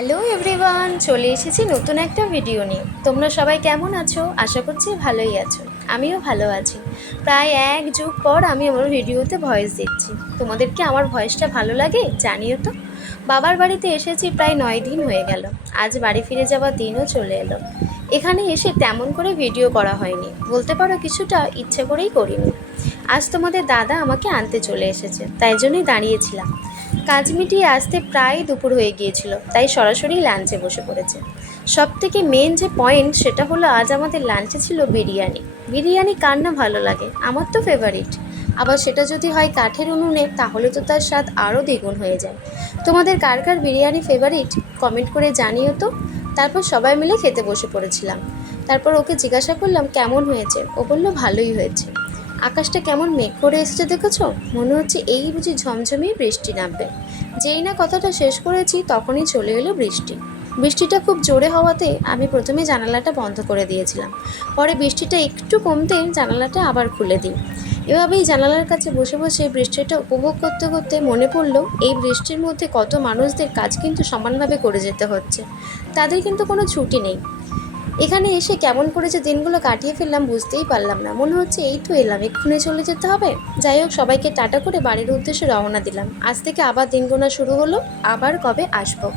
Hello everyone, চলে এসেছি নতুন একটা ভিডিও নিয়ে। তোমরা সবাই কেমন আছো? আশা করছি ভালোই আছো। আমিও ভালো আছি। প্রায় এক যুগ পর আমি আমার ভিডিওতে ভয়েস দিচ্ছি। তোমাদেরকে আমার ভয়েসটা ভালো লাগে জানিও তো। বাবার বাড়িতে এসেছি প্রায় 9 দিন হয়ে গেল। আজ বাড়ি ফিরে যাওয়ার দিনও চলে এলো। এখানে এসে তেমন করে ভিডিও করা হয়নি, বলতে পারো কিছুটা ইচ্ছে করেই করিনি। আজ তোমাদের দাদা আমাকে আনতে চলে এসেছে, তাই জন্যই দাঁড়িয়েছিলাম। কাজ মিটিয়ে আসতে প্রায় দুপুর হয়ে গিয়েছিল, তাই সরাসরি লাঞ্চে বসে পড়েছে। সব থেকে মেন যে পয়েন্ট সেটা হলো আজ আমাদের লাঞ্চে ছিল বিরিয়ানি। বিরিয়ানি কার না ভালো লাগে, আমার তো ফেভারিট। আবার সেটা যদি হয় কাঠের উনুনে, তাহলে তো তার স্বাদ আরও দ্বিগুণ হয়ে যায়। তোমাদের কার কার বিরিয়ানি ফেভারিট কমেন্ট করে জানিও তো। তারপর সবাই মিলে খেতে বসে পড়েছিলাম। তারপর ওকে জিজ্ঞাসা করলাম কেমন হয়েছে, ও বললো ভালোই হয়েছে। আকাশটা কেমন মেঘ করে এসেছে দেখেছো? মনে হচ্ছে এই বুঝি ঝমঝমিয়ে বৃষ্টি নামবে। যেই না কথাটা শেষ করেছি তখনই চলে এলো বৃষ্টি। বৃষ্টিটা খুব জোরে হওয়াতে আমি প্রথমে জানালাটা বন্ধ করে দিয়েছিলাম। পরে বৃষ্টিটা একটু কমতে জানালাটা আবার খুলে দিই। এভাবেই জানালার কাছে বসে বসে বৃষ্টিটা উপভোগ করতে করতে মনে পড়লো এই বৃষ্টির মধ্যে কত মানুষদের কাজ কিন্তু সমানভাবে করে যেতে হচ্ছে। তাদের কিন্তু কোনো ছুটি নেই। এখানে এসে কেমন করে যে দিনগুলো কাটিয়ে ফেললাম বুঝতেই পারলাম না। মনে হচ্ছে এই তো এলাম, এক্ষুনি চলে যেতে হবে। যাই হোক, সবাইকে টাটা করে বাড়ির উদ্দেশ্যে রওনা দিলাম। আজ থেকে আবার দিন গোনা শুরু হলো, আবার কবে আসবো।